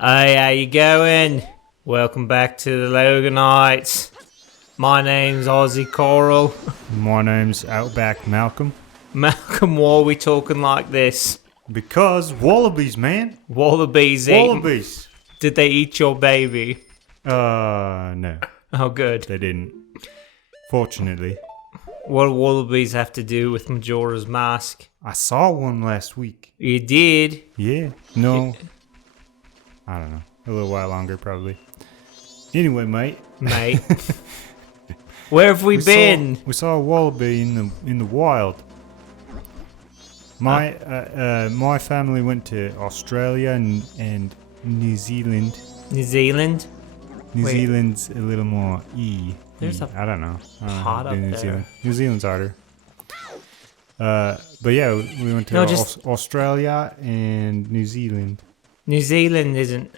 Hey, how you going? Welcome back to the Loganites. My name's Aussie Coral. My name's Outback Malcolm. Malcolm, why are we talking like this? Because wallabies, man. Wallabies Wallabies. Did they eat your baby? No. Oh, good. They didn't. Fortunately. What do wallabies have to do with Majora's Mask? I saw one last week. You did? Yeah. No. I don't know. A little while longer, probably. Anyway, mate. Where have we been? We saw a wallaby in the wild. My family went to Australia and New Zealand. New Zealand? New Wait. Zealand's a little more There's a I don't know. hot up New there. Zealand. New Zealand's harder. But yeah, we went to Australia and New Zealand. New Zealand isn't...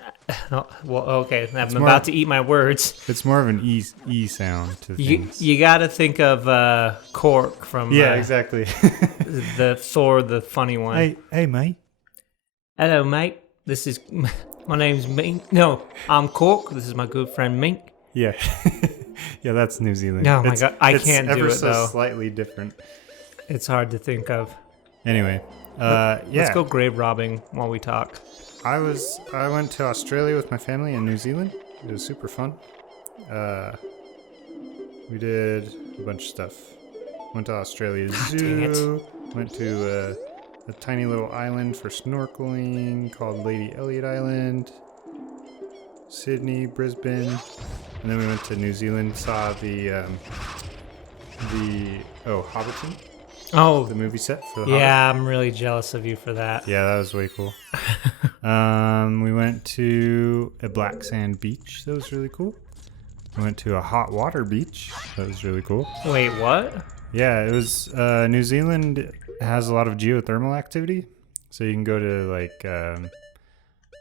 Oh, well, okay, I'm more- about to eat my words. It's more of an E sound to things. You gotta think of Cork from exactly. the Thor, the funny one. Hey, mate. Hello, mate. This is my name's Mink. No, I'm Cork. This is my good friend Mink. Yeah, yeah, that's New Zealand. Oh my God, I can't do ever it so though. Slightly different. It's hard to think of. Anyway, Let's go grave robbing while we talk. I went to Australia with my family and New Zealand. It was super fun. We did a bunch of stuff. Went to Australia Zoo. Went to a tiny little island for snorkeling called Lady Elliot Island. Sydney, Brisbane, and then we went to New Zealand. Saw the Hobbiton. Oh, The movie set for the yeah, I'm really jealous of you for that. Hobbit. Yeah, that was way cool. We went to a black sand beach. That was really cool. We went to a hot water beach. That was really cool. Wait, what? Yeah, it was. New Zealand has a lot of geothermal activity, so you can go to like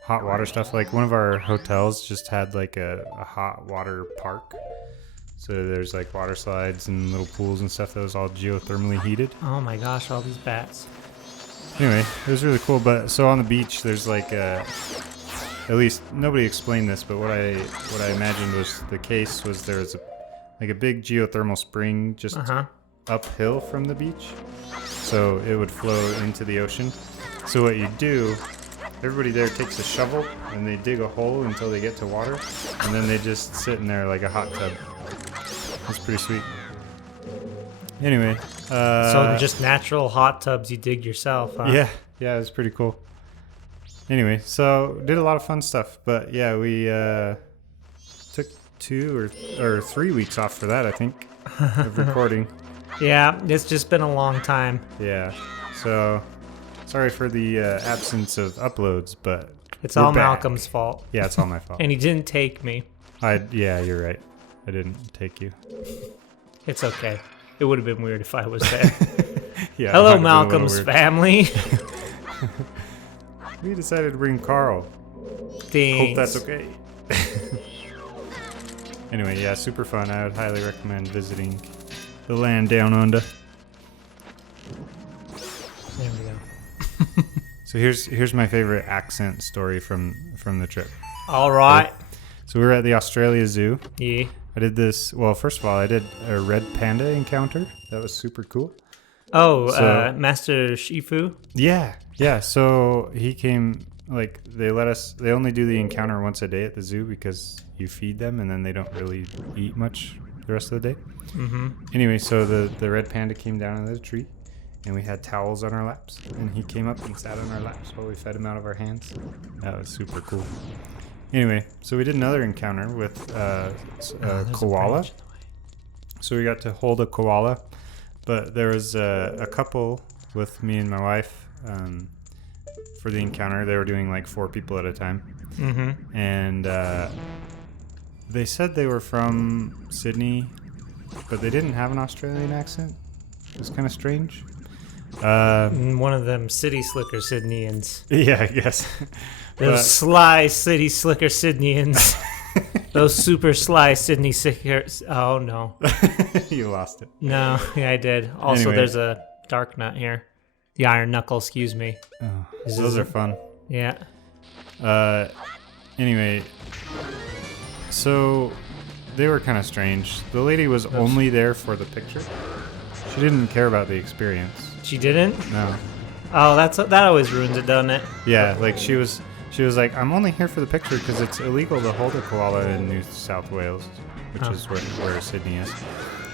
hot water stuff. Like one of our hotels just had like a hot water park. So there's like water slides and little pools and stuff that was all geothermally heated. Oh my gosh, all these bats. Anyway, it was really cool. But so on the beach, there's like at least nobody explained this, but what I imagined was the case was there was a big geothermal spring just uphill from the beach, so it would flow into the ocean. So what you do, everybody there takes a shovel and they dig a hole until they get to water, and then they just sit in there like a hot tub. It's pretty sweet. Anyway, So just natural hot tubs you dig yourself, huh? yeah, it was pretty cool. Anyway, so did a lot of fun stuff, but yeah, we took 2 or 3 weeks off for that, I think, of recording. Yeah, it's just been a long time. Yeah, so sorry for the absence of uploads, but It's we're all back. Malcolm's fault. Yeah, it's all my fault. And he didn't take me. Yeah, you're right. I didn't take you. It's okay. It would have been weird if I was there. Yeah. Hello, it might have been a little Malcolm's weird. family. We decided to bring Carl. Thanks. Hope that's okay. Anyway, yeah, super fun. I would highly recommend visiting the land down under. There we go. So here's my favorite accent story from the trip. All right. So we were at the Australia Zoo. Yeah. I did this. Well, first of all, I did a red panda encounter. That was super cool. Oh, So- Master Shifu. Yeah. So he came. Like they only do the encounter once a day at the zoo because you feed them and then they don't really eat much the rest of the day. Mm-hmm. Anyway, so the red panda came down out of the tree, and we had towels on our laps, and he came up and sat on our laps while we fed him out of our hands. That was super cool. Anyway, so we did another encounter with a koala. So we got to hold a koala, but there was a couple with me and my wife for the encounter. They were doing like 4 people at a time. Mm-hmm. And they said they were from Sydney, but they didn't have an Australian accent. It was kind of strange. One of them city slicker Sydneyans. Yeah, I guess. Those sly city slicker Sydneyans. Those super sly Sydney slickers. Oh, no. You lost it. No, yeah, I did. Also, Anyway. there's a dark nut here. The iron knuckle, excuse me. Oh, This those is- are fun. Yeah. Anyway, so they were kind of strange. The lady was only there for the picture. She didn't care about the experience. She didn't? No. Oh, that always ruins it, doesn't it? Yeah, like she was like, I'm only here for the picture because it's illegal to hold a koala in New South Wales, which is where Sydney is.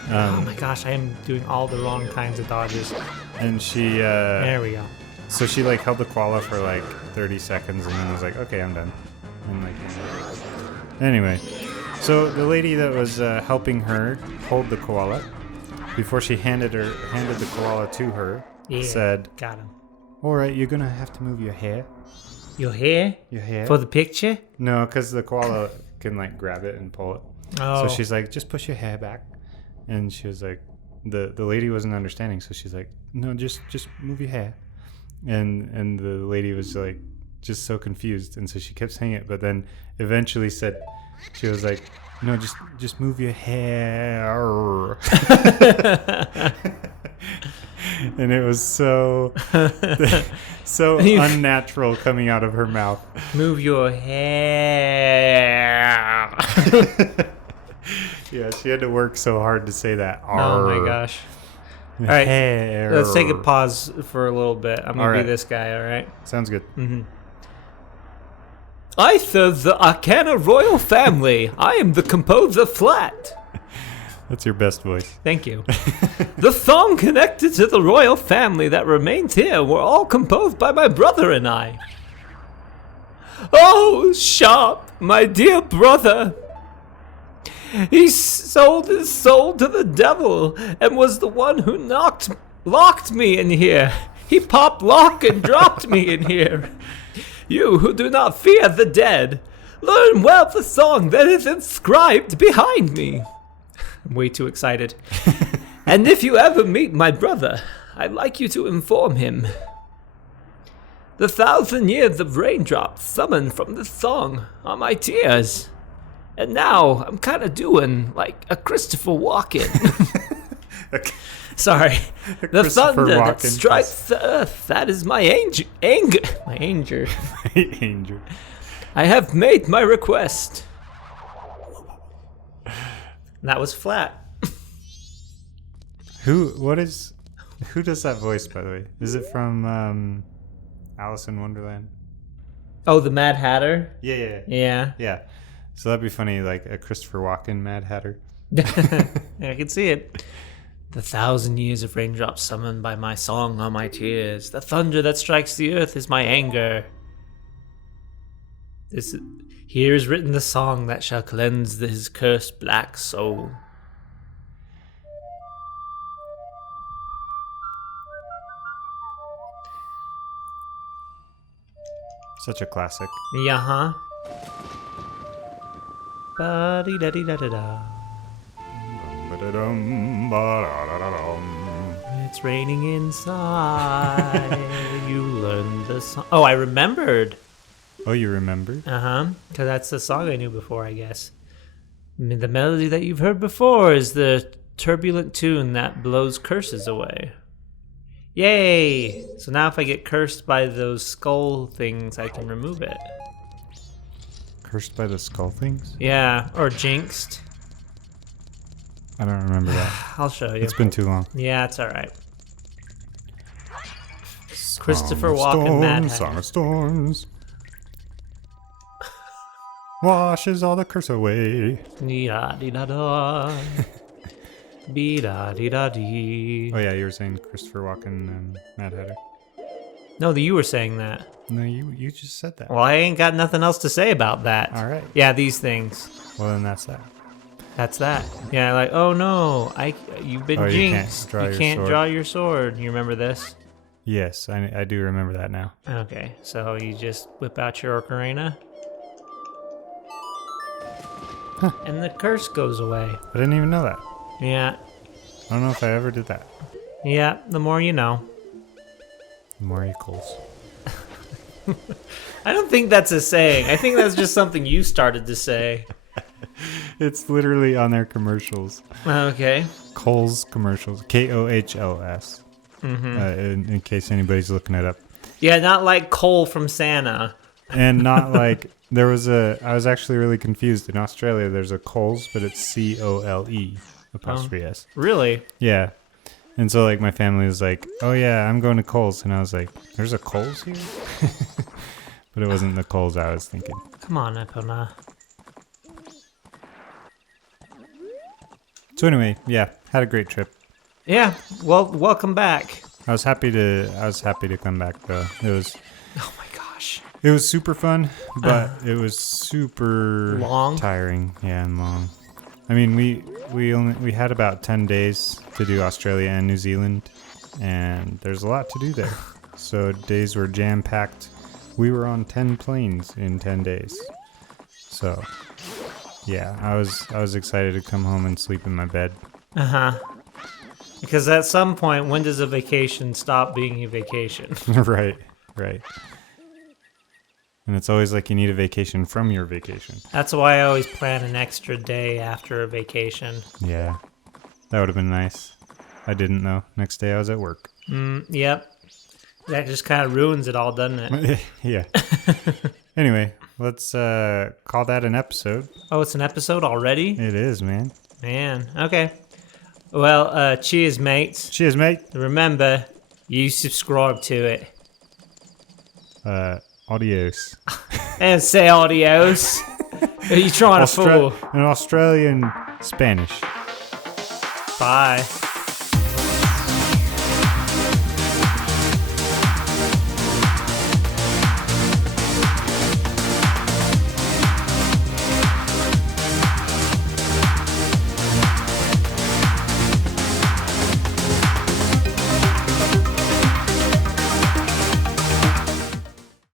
Oh my gosh, I am doing all the wrong kinds of dodges. And she, There we go. so she like held the koala for like 30 seconds and then was like, okay, I'm done. And like, anyway, so the lady that was helping her hold the koala, before she handed the koala to her, said, got him. all right, you're gonna have to move your hair. Your hair? Your hair? For the picture? No, because the koala can like grab it and pull it. Oh. So she's like, just push your hair back. And she was like, the lady wasn't understanding. So she's like, no, just move your hair. And the lady was like, just so confused. And so she kept saying it, but then eventually said, she was like, no, just move your hair. And it was so unnatural coming out of her mouth. Move your hair. Yeah, she had to work so hard to say that. Oh my gosh. All right, hair. let's take a pause for a little bit. I'm going to be this guy, all right? Sounds good. Mm-hmm. I serve the Ikana royal family. I am the composer Flat. That's your best voice. Thank you. The song connected to the royal family that remains here were all composed by my brother and I. Oh, Sharp, my dear brother. He sold his soul to the devil and was the one who locked me in here. He popped lock and dropped me in here. You who do not fear the dead, learn well the song that is inscribed behind me. I'm way too excited. And if you ever meet my brother, I'd like you to inform him. The 1,000 years of raindrops summoned from this song are my tears. And now I'm kind of doing like a Christopher Walken. Sorry. The thunder that strikes the earth, that is my anger. My anger. I have made my request. That was Flat. Who does that voice, by the way? Is it from Alice in Wonderland? Oh, the Mad Hatter? Yeah. So that'd be funny, like a Christopher Walken Mad Hatter. I can see it. The 1,000 years of raindrops summoned by my song are my tears. The thunder that strikes the earth is my anger. Here is written the song that shall cleanse his cursed black soul. Such a classic. Yeah, Ba-dee-da-dee-da-da-da. It's raining inside. You learned the song. Oh, I remembered. Oh, you remembered? Because that's the song I knew before, I guess. The melody that you've heard before is the turbulent tune that blows curses away. Yay! So now if I get cursed by those skull things, I can remove it. Cursed by the skull things? Yeah, or jinxed. I don't remember that. I'll show you. It's been too long. Yeah, it's all right. Christopher Walken, Mad Hatter. Song of Storms. Washes all the curse away. Dee-da-dee-da-da. Be-da-dee-da-dee. Oh yeah, you were saying Christopher Walken and Mad Hatter. No, you were saying that. No, you just said that. Well, I ain't got nothing else to say about that. All right. Yeah, these things. Well, then that's that. That's that. Yeah, like, oh no, you've been jinxed. You can't draw your sword. You remember this? Yes, I do remember that now. Okay, so you just whip out your ocarina. Huh. And the curse goes away. I didn't even know that. Yeah. I don't know if I ever did that. Yeah, the more you know. The more equals. I don't think that's a saying. I think that's just something you started to say. It's literally on their commercials. Okay. Kohl's commercials. Kohls. Mm-hmm. In case anybody's looking it up. Yeah, not like Cole from Santa. And not like I was actually really confused. In Australia, there's a Coles, but it's COLE apostrophe S. Really? Yeah. And so, like, my family was like, oh, yeah, I'm going to Coles. And I was like, there's a Coles here? But it wasn't the Coles I was thinking. Come on, Epona. So anyway, yeah, had a great trip. Yeah, well, welcome back. I was happy to come back, though. Oh my gosh. It was super fun, but it was super Long? tiring. Yeah, and long. I mean, we had about 10 days to do Australia and New Zealand, and there's a lot to do there. So days were jam-packed. We were on 10 planes in 10 days. So, yeah, I was excited to come home and sleep in my bed. Uh-huh. Because at some point, when does a vacation stop being a vacation? Right. And it's always like you need a vacation from your vacation. That's why I always plan an extra day after a vacation. Yeah, that would have been nice. I didn't though. Next day I was at work. Yep. That just kind of ruins it all, doesn't it? Yeah. Anyway, let's call that an episode. Oh, it's an episode already? It is, man. Man, okay. Well, cheers, mates. Cheers, mate. Remember, you subscribe to it. Adios. And say adios. Are you trying to fool? In Australian Spanish. Bye.